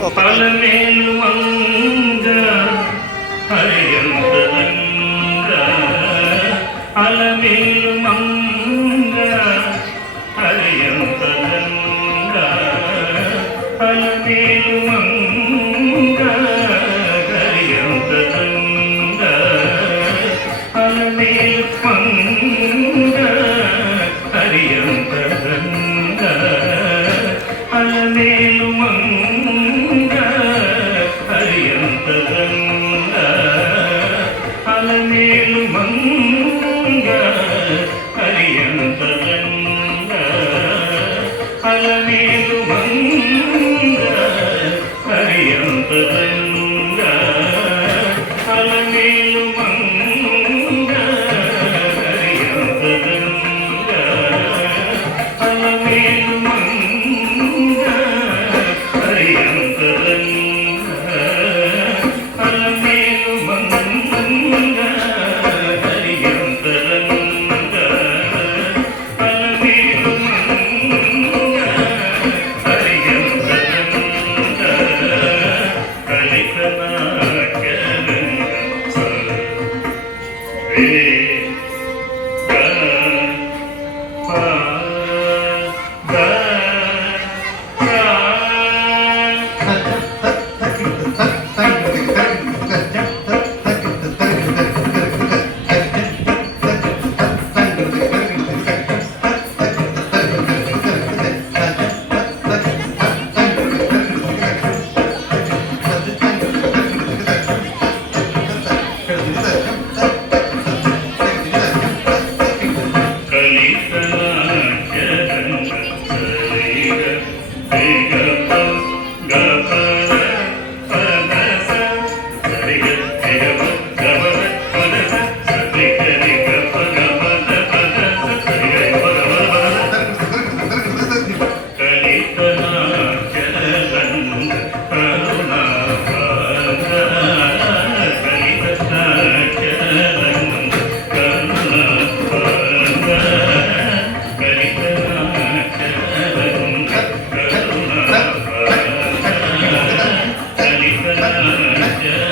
అలమేలు మంగ హరియంతరంగ అలమేలు మంగ హరియంతరంగ అలమేలు మంగ హరియంతరంగ అలమేలు మంగ హరియంతరంగ అలమేలు మంగ హరియంతరంగ అలమేలు మంగ హరియంతరంగ అలమేలు మంగ హరియంతరంగ అలమేలు మంగ హరియంతరంగ అలమేలు మంగ హరియంతరంగ అలమేలు మంగ హరియంతరంగ అలమేలు మంగ హరియంతరంగ కలికనాట్యరంగ రే గ ప గ Yeah.